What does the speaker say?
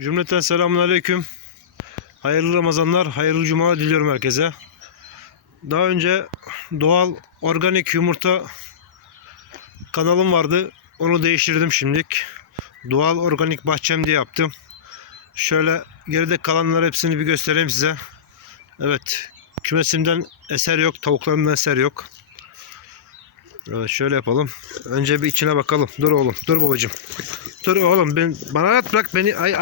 Cümleten selamünaleyküm. Hayırlı Ramazanlar, hayırlı Cuma diliyorum herkese. Daha önce doğal organik yumurta kanalım vardı. Onu değiştirdim şimdilik. Doğal organik bahçem diye yaptım. Şöyle geride kalanları hepsini bir göstereyim size. Evet, kümesimden eser yok, tavuklarımdan eser yok. Evet, şöyle yapalım. Önce bir içine bakalım. Dur oğlum, dur babacığım. Dur oğlum, bana rahat bırak beni. Ay